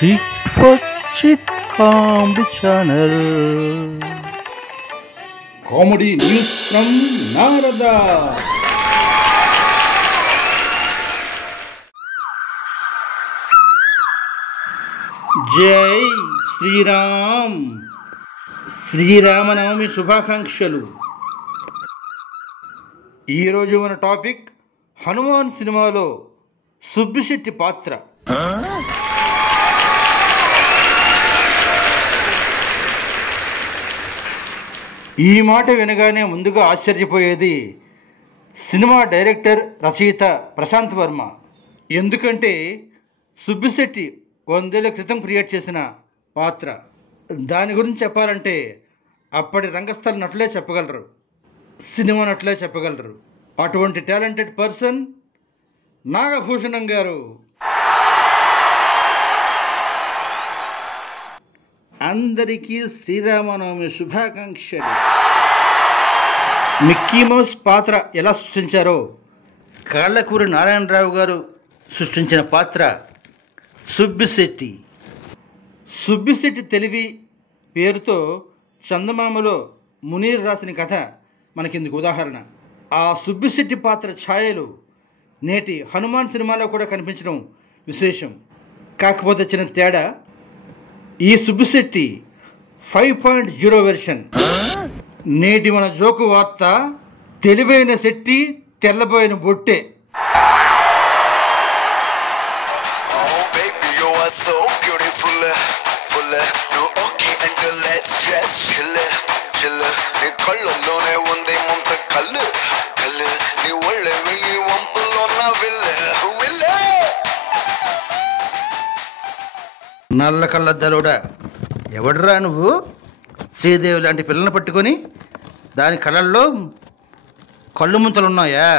Chick for Chick Comedy Channel. Comedy news from Narada. జై శ్రీరామ్. శ్రీరామనవమి శుభాకాంక్షలు. ఈరోజు మన టాపిక్ హనుమాన్ సినిమాలో సుబ్బిశెట్టి పాత్ర. ఈ మాట వినగానే ముందుగా ఆశ్చర్యపోయేది సినిమా డైరెక్టర్ రచయిత ప్రశాంత్ వర్మ. ఎందుకంటే సుబ్బిశెట్టి 100 ఏళ్ల క్రితం క్రియేట్ చేసిన పాత్ర. దాని గురించి చెప్పాలంటే అప్పటి రంగస్థల నటులే చెప్పగలరు, సినిమా నటులే చెప్పగలరు. అటువంటి టాలెంటెడ్ పర్సన్ నాగభూషణం గారు. అందరికీ శ్రీరామనవమి శుభాకాంక్షలు. మిక్కీ మౌస్ పాత్ర ఎలా సృష్టించారో కాళ్ళకూరి నారాయణరావు గారు సృష్టించిన పాత్ర సుబ్బిశెట్టి. సుబ్బిశెట్టి తెలివి పేరుతో చందమామలో మునీర్ రాసిన కథ మనకిందుకు ఉదాహరణ. ఆ సుబ్బిశెట్టి పాత్ర ఛాయలు నేటి హనుమాన్ సినిమాలో కూడా కనిపించడం విశేషం. కాకపోతే చిన్న తేడా, ఈ సుబ్బిశెట్టి 5.0 వెర్షన్. నేటి మన జోకు వార్త తెలివైన శెట్టి తెల్లబోయిన బొట్టే. So beautiful, full, no okay and let's just chill, chill. నీ కళ్ళలోనే ఉంది ముంత కళ్ళు, కళ్ళు. నీ ఒళ్ళే వెయ్యి వంపులోన విల్ల, విల్ల. నల్ల కళ్ళద్దలోడా, ఎవడరా నువ్వు? శ్రీదేవి లాంటి పిల్లలను పట్టుకొని దాని కళ్ళల్లో కళ్ళు ముంతలున్నాయా?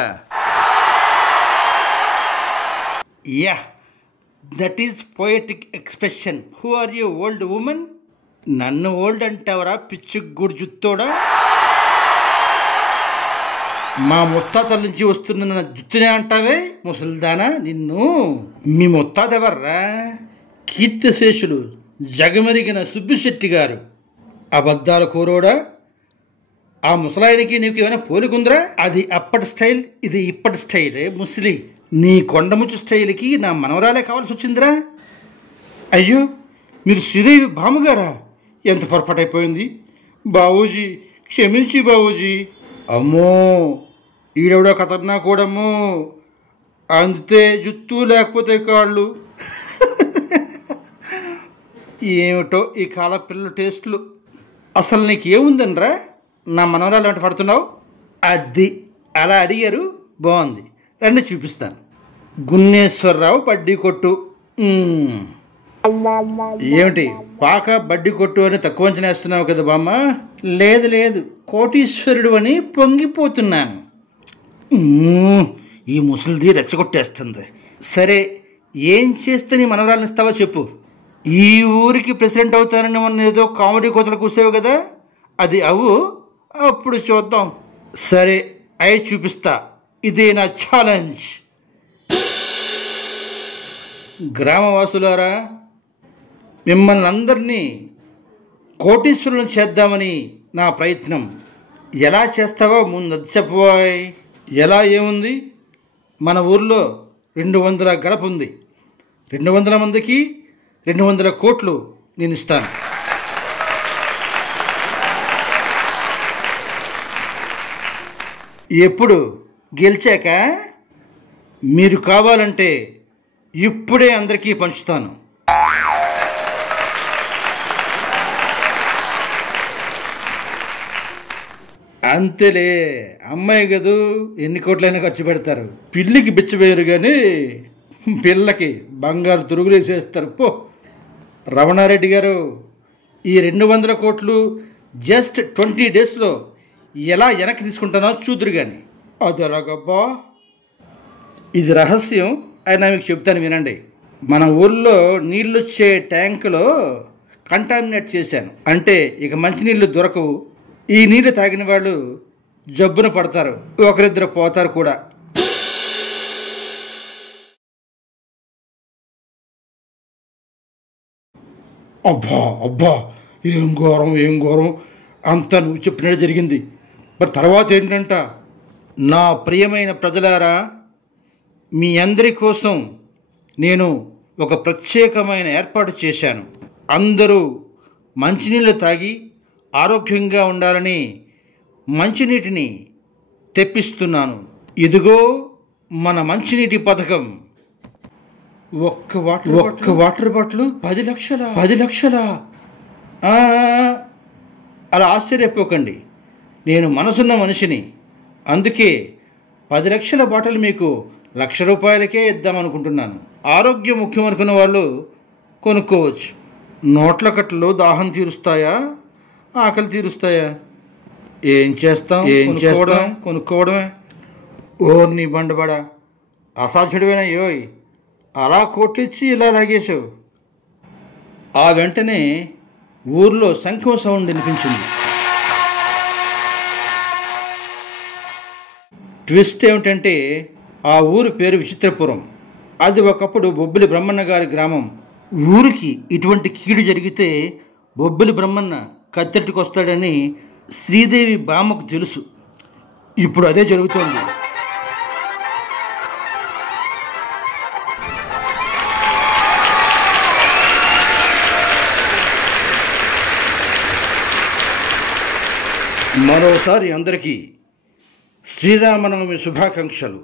Yeah, that is poetic expression. Who are you old woman? నన్ను ఓల్డ్ అంటావరా పిచ్చుగుడు జుత్తోడా? మా ముత్తాతల నుంచి వస్తున్న నా జుత్తునే అంటావే ముసల్దానా నిన్ను. మీ ముత్తాత ఎవర్రా? కీర్తిశేషులు జగమెరిగిన సుబ్బిశెట్టి గారు. అబద్ధాల కోరోడా? ఆ ముసలాయనికి నీకు ఏమైనా పోలికుందిరా? అది అప్పటి స్టైల్, ఇది ఇప్పటి స్టైలే ముసలి. నీ కొండముచ్చు స్టైల్కి నా మనవరాలే కావాల్సి వచ్చిందిరా. అయ్యో, మీరు శ్రీదేవి బామ్మగారా? ఎంత పొరపాటైపోయింది బాబూజీ, క్షమించి బాబూజీ. అమ్మో, ఈడెవడో ఖతర్నా కూడమ్మో. అంతే జుత్తు లేకపోతే కాళ్ళు. ఏమిటో ఈ కాల పిల్లల టేస్ట్లు. అసలు నీకేముందనరా నా మనవరాలు వెంట పడుతున్నావు? అది అలా అడిగారు, బాగుంది. రండి చూపిస్తాను. గున్నేశ్వరరావు బడ్డీ కొట్టు. ఏమిటి పాక బడ్డీ కొట్టు అని తక్కువ అంచనా వేస్తున్నావు కదా బామ్మ? లేదు లేదు, కోటీశ్వరుడు అని పొంగిపోతున్నాను. ఈ ముసలిది రెచ్చగొట్టేస్తుంది. సరే, ఏం చేస్తే నీ మనవరాలను ఇస్తావో చెప్పు. ఈ ఊరికి ప్రెసిడెంట్ అవుతానని మొన్న ఏదో కామెడీ కోతలు కూసావు కదా, అది అవు, అప్పుడు చూద్దాం. సరే, అయి చూపిస్తా. ఇదే నా ఛాలెంజ్. గ్రామవాసులారా, మిమ్మల్ని అందరినీ కోటీశ్వరులను చేద్దామని నా ప్రయత్నం. ఎలా చేస్తావో ముందు అది చెప్పబోయ్. ఎలా ఏముంది? మన ఊర్లో 200 గడప ఉంది. 200 మందికి 200 కోట్లు నేను ఇస్తాను. ఎప్పుడు? గెలిచాక. మీరు కావాలంటే ఇప్పుడే అందరికీ పంచుతాను. అంతేలే, అమ్మాయి కదూ, ఎన్ని కోట్లైనా ఖర్చు పెడతారు. పిల్లికి బిచ్చవేయరు కానీ పిల్లకి బంగారు తురుగులేసేస్తారు. పో రమణారెడ్డి గారు, ఈ 200 కోట్లు జస్ట్ 20 డేస్లో ఎలా వెనక్కి తీసుకుంటానో చూదురు కానీ. అదరగబ్బా, ఇది రహస్యం. అయినా మీకు చెప్తాను వినండి. మన ఊళ్ళో నీళ్ళు వచ్చే ట్యాంకులో కంటామినేట్ చేశాను. అంటే ఇక మంచినీళ్ళు దొరకవు. ఈ నీళ్ళు తాగిన వాళ్ళు జబ్బున పడతారు, ఒకరిద్దరు పోతారు కూడా. అబ్బా అబ్బా, ఏం ఘోరం ఏం ఘోరం, అంతా నువ్వు చెప్పినట్టు జరిగింది. మరి తర్వాత ఏంటంట? నా ప్రియమైన ప్రజలారా, మీ అందరి కోసం నేను ఒక ప్రత్యేకమైన ఏర్పాటు చేశాను. అందరూ మంచినీళ్ళు తాగి ఆరోగ్యంగా ఉండాలని మంచినీటిని తెప్పిస్తున్నాను. ఇదిగో మన మంచినీటి పథకం. ఒక్క వాటర్ బాటిల్ 10 లక్షల. అలా ఆశ్చర్యపోకండి, నేను మనసున్న మనిషిని. అందుకే 10 లక్షల బాటిల్ మీకు ₹1,00,000కే ఇద్దామనుకుంటున్నాను. ఆరోగ్యం ముఖ్యం అనుకున్న వాళ్ళు కొనుక్కోవచ్చు. నోట్ల కట్టలు దాహం తీరుస్తాయా, ఆకలి తీరుస్తాయా? ఏం చేస్తాం, కొనుక్కోవడమే. ఓ నీ బండబడా, అసాధ్యుడివైనా యోయ్, అలా కోట్లిచ్చి ఇలా లాగేశావు. ఆ వెంటనే ఊర్లో శంఖం సౌండ్ వినిపించింది. ట్విస్ట్ ఏమిటంటే, ఆ ఊరు పేరు విచిత్రపురం. అది ఒకప్పుడు బొబ్బిలి బ్రహ్మన్న గారి గ్రామం. ఊరికి ఇటువంటి కీడు జరిగితే బొబ్బిలి బ్రహ్మన్న కత్తెట్టుకొస్తాడని శ్రీదేవి బామ్మకు తెలుసు. ఇప్పుడు అదే జరుగుతోంది. మరోసారి అందరికీ శ్రీరామనవమి శుభాకాంక్షలు.